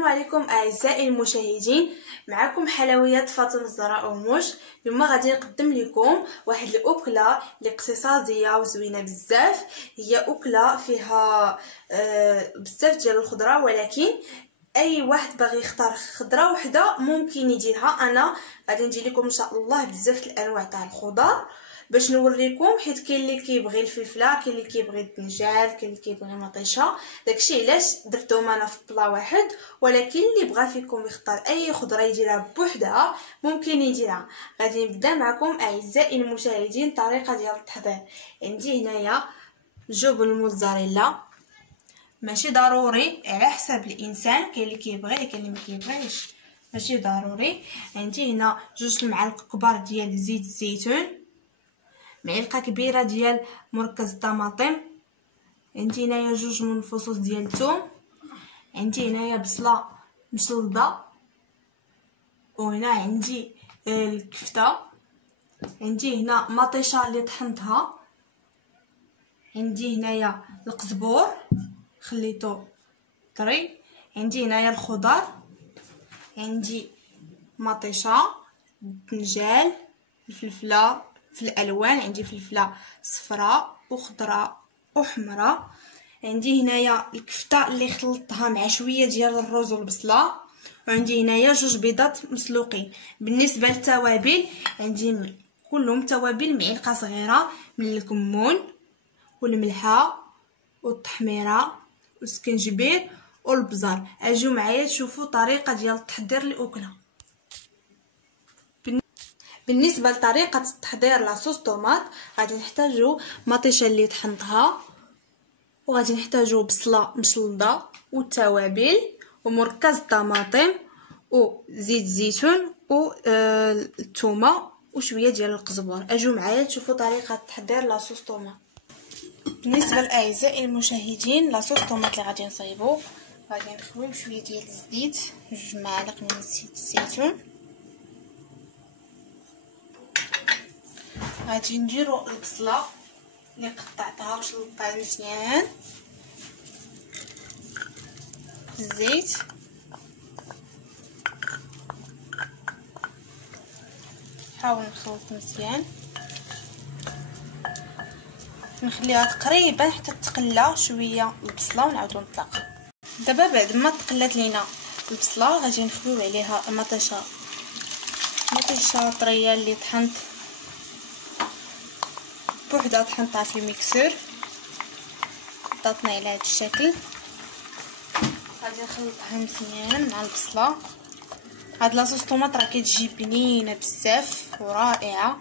السلام عليكم اعزائي المشاهدين، معكم حلويات فاطمه الزهراء أورموش. اليوم غادي نقدم لكم واحد الاكله اللي اقتصاديه وزوينه بزاف. هي اكله فيها بزاف ديال الخضره، ولكن اي واحد باغي يختار خضره وحده ممكن يديرها. انا غادي ندير لكم ان شاء الله بزاف الانواع تاع الخضر باش نوريكم، حيت كاين اللي كيبغي الفلفله، كاين اللي كيبغي الدنجال، كاين اللي كيبغي مطيشه. داكشي علاش درتهم انا في بلا واحد، ولكن اللي بغى فيكم يختار اي خضره يديرها بوحدها ممكن يديرها. غادي نبدا معكم اعزائي المشاهدين الطريقه ديال التحضير. عندي هنايا جبن الموزاريلا، ماشي ضروري، على حسب الانسان، كاين اللي كيبغي كاين اللي ما كيبغيش، ماشي ضروري. عندي هنا 2 معالق كبار ديال زيت الزيتون، معلقه كبيره ديال مركز الطماطم، عندي هنايا 2 من الفصوص ديال الثوم، عندي هنايا بصله مشلضه، وهنا عندي الكفته، عندي هنا مطيشه اللي طحنتها، عندي هنايا القزبور خليته طري، عندي هنايا الخضر، عندي مطيشه، الدنجال، الفلفله في الالوان، عندي فلفله صفراء وخضراء وحمراء، عندي هنايا الكفته اللي خلطتها مع شويه ديال الرز والبصله، وعندي هنايا 2 بيضات مسلوقين. بالنسبه للتوابل عندي كلهم توابل معلقه صغيره من الكمون والملحه والتحميره والسكنجبير والبزار. اجيو معايا تشوفوا طريقه ديال تحضير الاكله. بالنسبه لطريقه تحضير لاصوص طوماط، غادي نحتاجو مطيشه اللي طحنتها، وغادي نحتاجو بصله مشلضه والتوابل ومركز الطماطم وزيت الزيتون والثومه وشويه ديال القزبر. اجيو معايا تشوفوا طريقه تحضير لاصوص طوماط. بالنسبه لاعزائي المشاهدين، لاصوص طوماط اللي غادي نصايبو، غادي نخويو شويه ديال الزيت، 2 معالق من زيت الزيتون، غادي نديرو البصله اللي قطعتها وشلطتها مزيان في الزيت، نحاول نخلط مزيان، نخليها تقريبا حتى تقلى شويه البصله ونعاودو نطلق. دابا بعد ما تقلات لينا البصله غادي نخويو عليها مطيشه طريه اللي طحنت بوحدها، طحنتها في الميكسور، عطاتنا على هذا الشكل. غادي نخلطها مزيان مع البصله. هاد لاصوص طوماط راه كتجي بنينه بزاف ورائعه.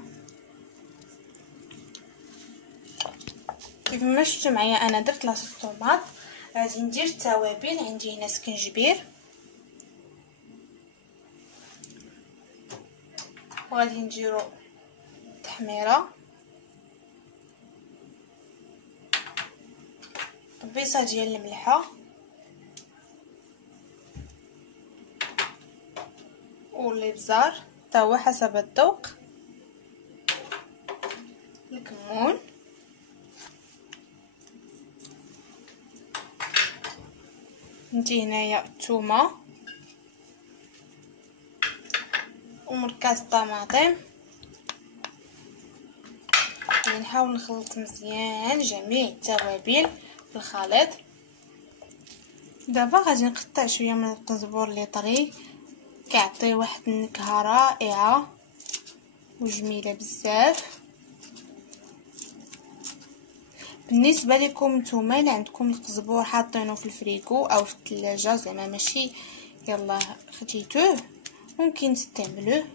كيف ما شفتوا معايا انا درت لاصوص طوماط. غادي ندير التوابل، عندي هنا سكنجبير، وغادي نديرو التحميره، طبيصه ديال الملحه والابزار حتى هو حسب الذوق، الكمون، عندي هنايا الثومه ومركز الطماطم. نحاول نخلط مزيان جميع التوابل في الخليط. دابا غادي نقطع شويه من القزبور اللي طري، كيعطي واحد النكهه رائعه وجميله بزاف. بالنسبه لكم نتوما اللي عندكم القزبور حاطينه في الفريكو او في الثلاجه، زعما ماشي يلا خديتوه، ممكن تستعملوه.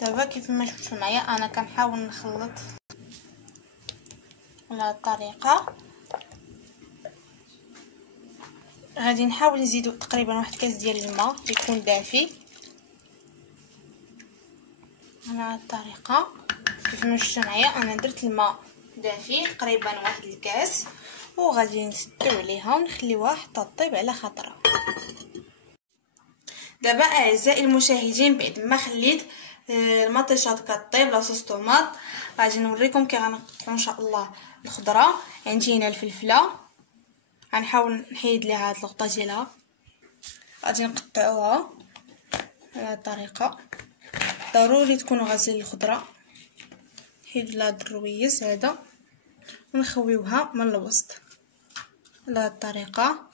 دابا كيف ما شفتوا معايا انا كنحاول نخلط على هذه الطريقه. غادي نحاول نزيدو تقريبا 1 كاس ديال الماء يكون دافي على هذه الطريقه. كيف ما شفتوا معايا انا درت الماء دافي تقريبا 1 الكاس، وغادي نسدو عليها ونخليوها حتى طيب على خاطرها. دابا اعزائي المشاهدين، بعد ما خليت المطيشه كطيب لاصوص طوماط، غادي نوريكم كي غنقطعوا ان شاء الله الخضره. عندي هنا الفلفله، غنحاول نحيد ليها هاد اللقطه ديالها. غادي نقطعوها على هاد الطريقه. ضروري تكونوا غاسلين الخضره. نحيدو لها هاد الرويز هذا ونخويوها من الوسط على هاد الطريقه.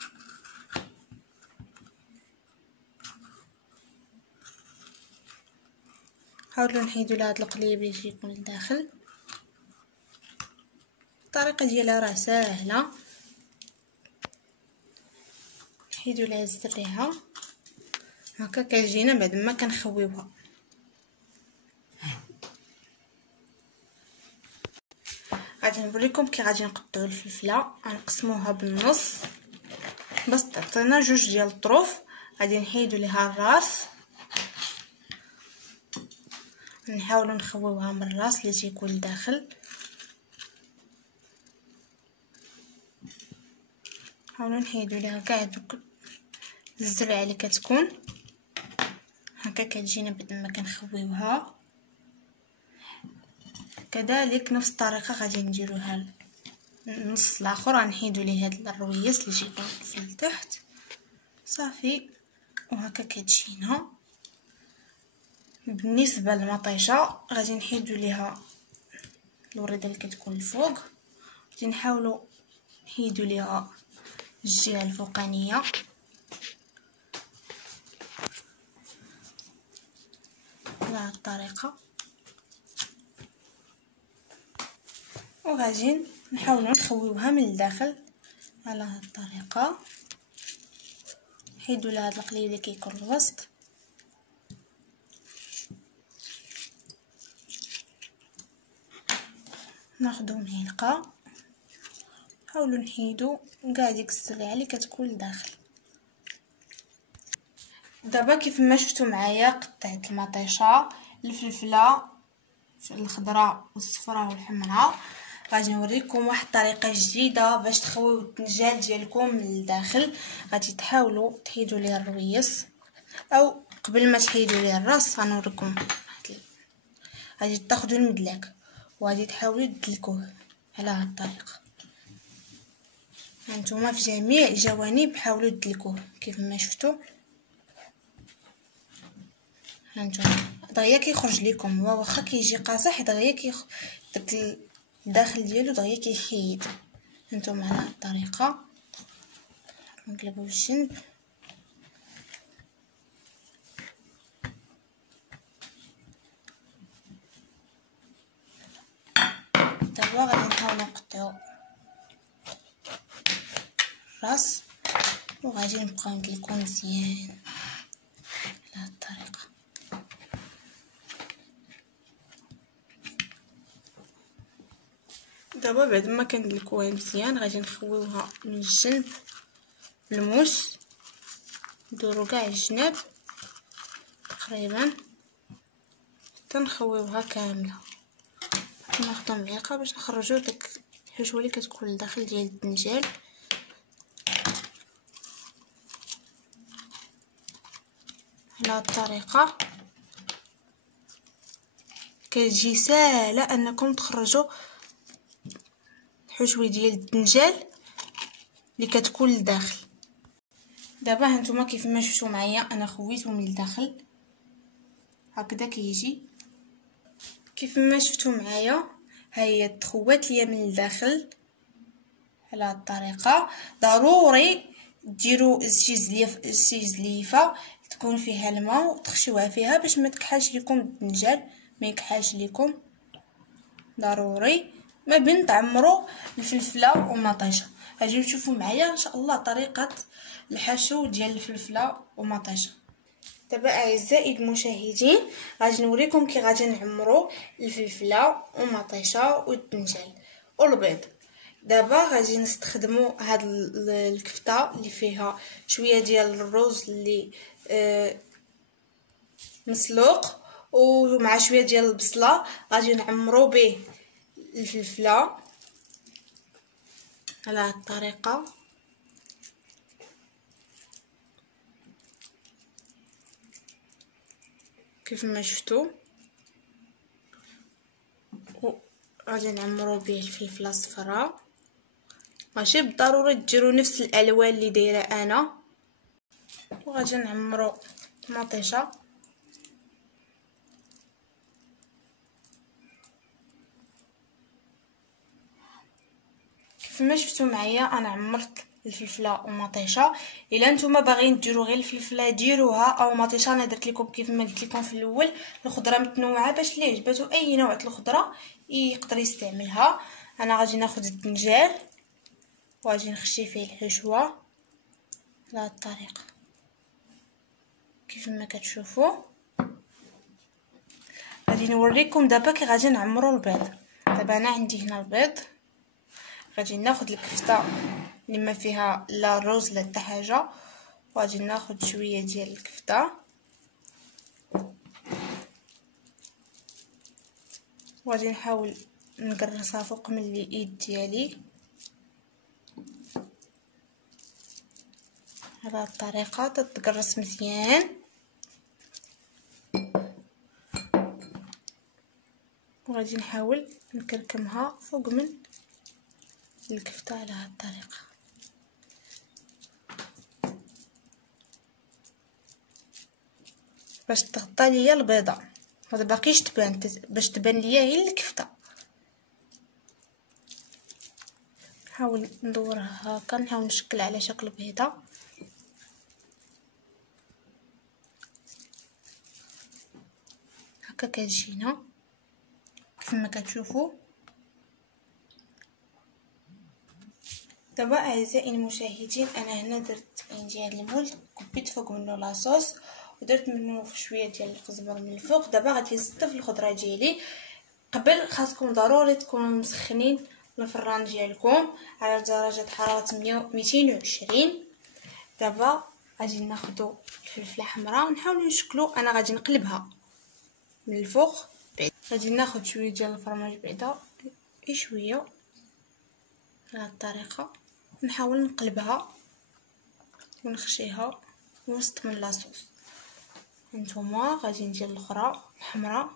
حاولوا نحيدوا لها هاد القليب اللي يكون لداخل. الطريقه ديالها راه ساهله. نحيدوا لها زريها هكا كتجينا بعد ما كنخويوها. غادي نوريكم كي غادي نقطعوا الفلفله. غنقسموها بالنص باش تعطينا جوج ديال الطروف. غادي نحيدوا ليها الراس. نحاولوا نخويوها من الراس اللي تيكون لداخل. حاولوا نحيدوا ليها كاع دوك الزرع اللي كتكون هكا كتجينا بعد ما كنخويوها. كذلك نفس الطريقه غادي نديروها النص الاخر. غنحيدوا ليه هاد الرويس اللي جايين في التحت صافي وهكا كتجينا. بالنسبه للمطيشه غادي نحيدوا ليها الوريده اللي كتكون الفوق. غادي نحاولوا نحيدوا ليها الجهه الفوقانيه بهذه الطريقه. وغادي نحاولوا نخويوها من الداخل على هذه الطريقه. نحيدوا لها هذا القليل اللي كيكون الوسط. ناخذوا ملعقه. حاولوا نحيدوا كاع ديك السلعه اللي كتكون لداخل. دابا كيف ما شفتوا معايا قطعت المطيشه، الفلفله الخضراء والصفراء والحمراء. غادي نوريكم واحد الطريقه جديده باش تخويو الدنجال ديالكم من الداخل. غادي تحاولوا تحيدوا ليه الرويس، او قبل ما تحيدوا ليه الراس غنوريكم. غادي تاخذوا المدلاك وغادي تحاولوا تدلكوه على هذه الطريقه. هانتوما في جميع الجوانب حاولوا تدلكوه كيف ما شفتوا. هانتوما دغيا كيخرج لكم، هو واخا كيجي قاصح دغيا داك الداخل ديالو دغيا كيحيد. هانتوما على هذه الطريقه نقلبوا الجنب. دابا غادي نحاولوا نقطعوا الراس وغادي نبقاو ندلكو مزيان على هذه الطريقه. دابا بعد ما كندلكوها مزيان غادي نخويوها من الجنب بالموس. ندورو كاع الجناب تقريبا حتى نخويوها كامله. ناخذ معلقه باش نخرجوا داك الحشوه اللي كتكون لداخل ديال الدنجال. على هذه الطريقه كتجي ساهله انكم تخرجوا الحشوه ديال الدنجال اللي كتكون لداخل. دابا هانتوما كيف ما شفتوا معايا انا خويته من الداخل هكذا كيجي. كيف ما شفتوا معايا ها هي تخوات ليا من الداخل على هذه الطريقه. ضروري ديروا شي زليفه تكون فيها الماء وتخشوها فيها باش ما تكحلش لكم الدنجال، ما يكحلش لكم. ضروري ما بين تعمروا الفلفله والمطيشه. غادي تشوفوا معايا ان شاء الله طريقه الحشو ديال الفلفله والمطيشه. دابا اعزائي المشاهدين غادي نوريكم كي غادي نعمروا الفلفله والمطيشه والدنجال والبيض. دابا غادي نستخدموا هاد الكفته اللي فيها شويه ديال الرز اللي مسلوق ومع شويه ديال البصله. غادي نعمروا به الفلفله على هاد الطريقه. كيف ما شفتوا غادي نعمروا به الفلفله الصفراء ماشي بالضروري ديروا نفس الالوان اللي دايره انا. وغادي نعمرو مطيشه كيف ما شفتوا معايا. انا عمرت الفلفله ومطيشه. الا نتوما باغيين ديروا غير الفلفله ديروها او مطيشه. انا درت لكم كيف ما قلت لكم في الاول الخضره متنوعه باش اللي عجبته اي نوع د الخضره يقدر يستعملها. انا غادي ناخذ الدنجال وغادي نخشي فيه الحشوه بهذه الطريقه كيف ما كتشوفوا. غادي نوريكم دابا كي غادي نعمروا البيض. دابا انا عندي هنا البيض. غادي ناخذ الكفته اللي ما فيها لا الرز لا حتى حاجه وغادي ناخذ شويه ديال الكفته وغادي نحاول نقرصها فوق من اليد ديالي بهذه الطريقه تتقرص مزيان. وغادي نحاول نكركمها فوق من الكفته على هذه الطريقه باش تغطى ليا البيضه ما باقيش تبان باش تبان ليا غير الكفته. نحاول ندورها هكا نحاول نشكل على شكل بيضه هكا كتجينا كيف ما كتشوفوا. دابا اعزائي المشاهدين انا هنا درت عندي هذا المول كبيت فوق منه لاصوص ودرت منه شويه ديال القزبر من الفوق. دابا غادي نستف الخضره ديالي. قبل خاصكم ضروري تكونوا مسخنين الفران ديالكم على درجه حراره 220. دابا غادي ناخذوا الفلفله حمراء ونحاولوا نشكلوا. انا غادي نقلبها من الفوق بعد. غادي ناخذ شويه ديال الفرماج بعدا شويه بهذه الطريقه نحاول نقلبها ونخشيها وسط من لاصوص. هانتوما غادي ندير الاخرى الحمراء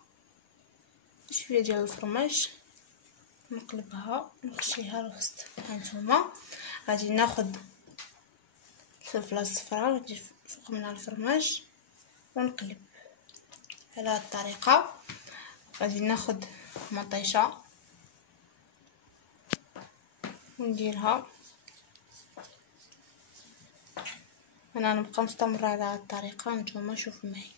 شويه ديال الفرماج نقلبها ونخشيها الوسط. هانتوما غادي ناخذ الفلفله الصفراء ندير فوق منها الفرماج ونقلب على هذه الطريقه. غادي ناخذ مطيشه ونديرها. انا نبقى مستمره على هذه الطريقه نتوما شوفوا معي.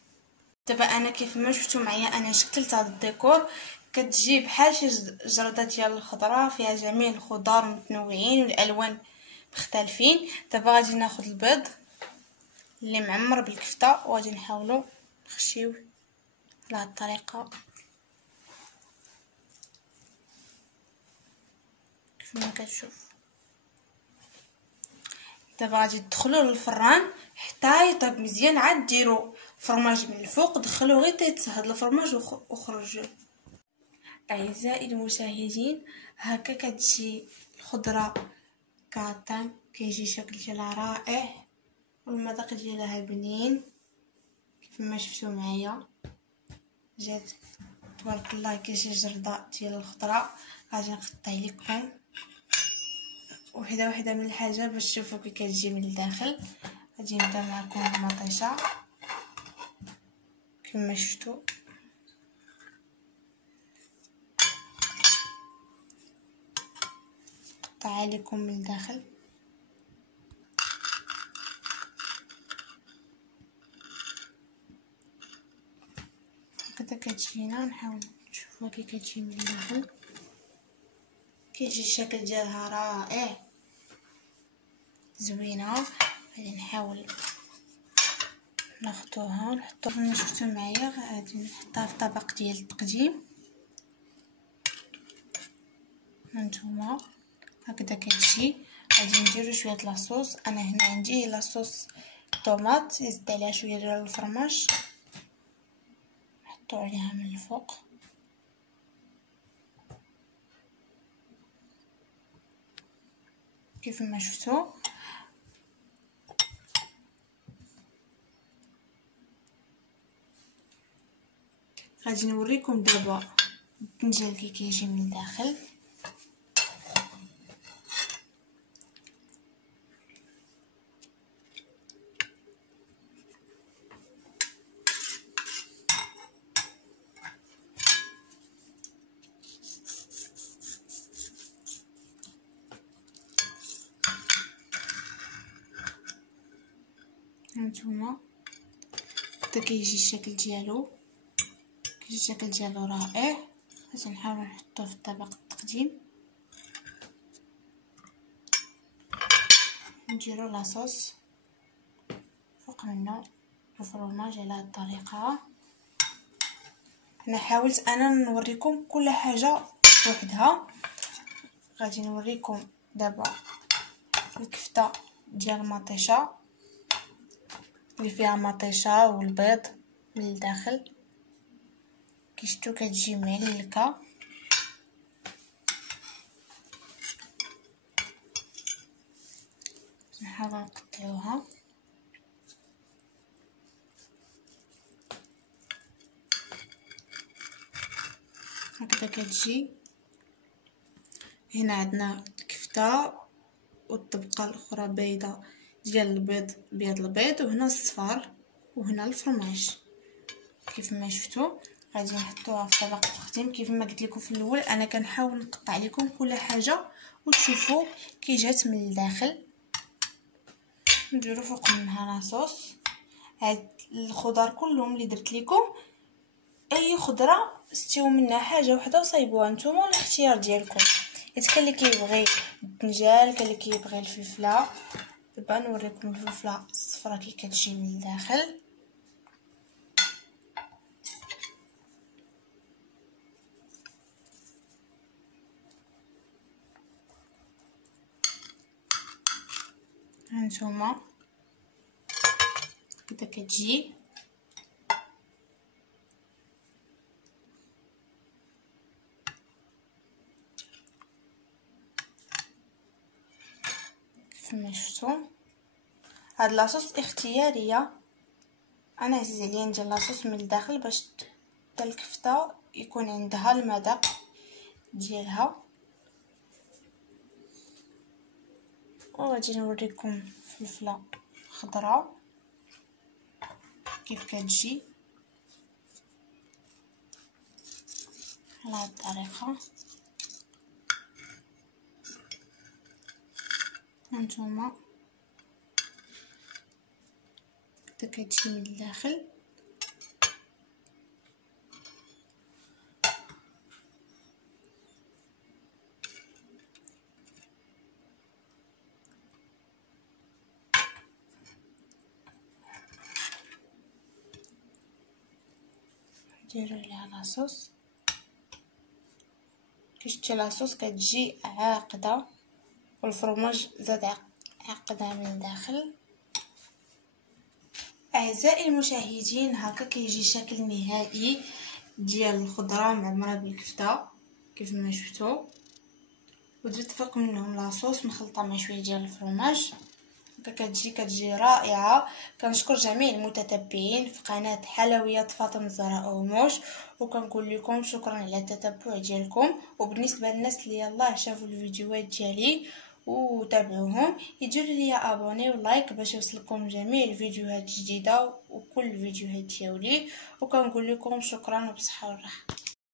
دابا انا كيف ما شفتوا معايا انا شكلت هذا الديكور. كتجي بحال شي جرده ديال الخضره فيها جميع الخضار متنوعين والالوان مختلفين. دابا غادي ناخذ البيض اللي معمر بالكفته وغادي نحاولوا نخشيوه على هذه الطريقه كيف ما كتشوف. دابا غادي تدخلوا للفران حتى يطيب مزيان. عاد ديروا فرماج من الفوق دخلوه غير تيتهض الفرماج وخرجوا. اعزائي المشاهدين هكا كتجي الخضره كاطان كيجي شكل ديالها رائع والمذاق ديالها بنين كيف ما شفتوا معايا. جات تبارك الله كيجي جرده ديال الخضره. غادي نقطع لكم وحده من الحاجه باش تشوفوا كي كتجي من الداخل. غادي نبدا معكم بالمطيشه كما شفتوا. قطع لكم من الداخل هكذا كتجينا. نحاول نشوفوها كي كتجي من الداخل كيجي الشكل ديالها رائع زوينه. غادي نحاول ناخذوها ونحطوها كما شفتوا معايا. غادي نحطها في طبق ديال التقديم. هانتوما هكذا كتجي. غادي نديرو شويه لاصوص. انا هنا عندي لاصوص طوماط زدت عليها شويه ديال الفرماج نحطو عليها من الفوق كيف ما شفتوا. غادي نوريكم دابا الدنجال كي كيجي من الداخل. هانتوما هكا كيجي الشكل ديالو، كيجي الشكل ديالو رائع. غادي نحاول نحطوه في الطبق التقديم. نديرو لاصوص فوق منه الفرماج على هاد الطريقه. انا حاولت انا نوريكم كل حاجه بوحدها. غادي نوريكم دابا الكفته ديال المطيشه اللي فيها مطيشه والبيض من الداخل. كيشتو كتجي معلكه. نحاول نقطعوها هكذا كتجي. هنا عندنا الكفته والطبقه الاخرى بيضه ديال البيض، البيض، وهنا الصفار، وهنا الفرماج كيف ما شفتوا. غادي نحطوها في طبق التقديم. كيف ما قلت لكم في الاول انا كنحاول نقطع لكم كل حاجه وتشوفوا كي جات من الداخل. نديرو فوق منها لاصوص. هاد الخضر كلهم اللي درت لكم، اي خضره ستيو منها حاجه وحده وصايبوها نتوما والاختيار ديالكم. حيت كاين اللي كيبغي الدنجال، كاين اللي كيبغي الفلفله. دابا نوريكم الفلفله الصفراء كي كتجي من الداخل. هانتوما كدا كتجي. كما شفتوا هاد لاصوص اختياريه. انا عزيز عليا ندير لاصوص من الداخل باش حتى الكفته يكون عندها المذاق ديالها. وغادي نوريكم فلفله خضراء كيف كتجي على هاد الطريقه. هانتوما هكدا كتجي من الداخل. نديرو عليها لاصوص. كي شتي لاصوص كتجي عاقده والفرماج زاد عقدها من الداخل. اعزائي المشاهدين هكا كيجي الشكل النهائي ديال الخضره معمره بالكفته كيف ما شفتوا. ودرت فوق منهم لاصوص مخلطه مع شويه ديال الفرماج. هكا كتجي رائعه. كنشكر جميع المتتبعين في قناه حلويات فاطمه الزهراء أوموش، وكنقول لكم شكرا على التتبع ديالكم. وبالنسبه للناس اللي يلاه شافوا الفيديوهات ديالي وتابعوهم، يديروا لي ابوني ولايك باش يوصلكم جميع الفيديوهات الجديده وكل الفيديوهات ديالي. وكنقول لكم شكرا وبصحه والراحه.